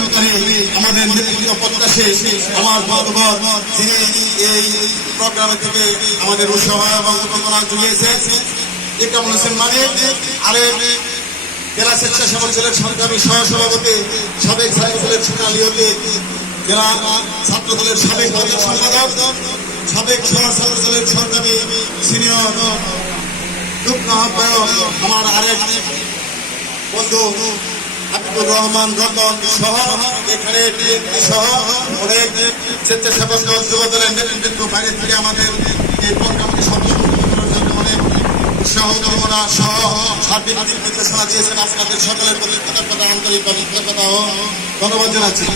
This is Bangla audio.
দানকারী আমাদের নেতৃত্ব প্রত্যাশী আমার বন্ধুবর যিনি এই প্রোগ্রামে থেকে আমাদের উৎসাহ এবং উদ্দীপনা জুগিয়েছে ইকরামুল হোসেন মানিক আরেক জেলা স্বেচ্ছাসেবক দলের সংগ্রামী সহসভাপতি সাবেক ছাত্রদলের সোনালী অতীত জেলা ছাত্র দলের সাবেক সম্পাদক সাবেক ছাত্র দলের সংগ্রামী সিনিয়র যুগ্ম আহ্বায়ক আমার আরেক বন্ধু হাবিবুর রহমান রতন সহ এখানে বিএনপি সহ অনেক স্বেচ্ছাসেবক দল যুব দলের নেতৃত্ব বাইরে থেকে আমাদের এই প্রোগ্রামকে সফল করার জন্য অনেক উৎসাহ কামনা সহ সার্বিক নির্দেশনা দিয়েছেন আপনাদের সকলের প্রতি কৃতজ্ঞতা আন্তরিকতা ও ধন্যবাদ জানাচ্ছি।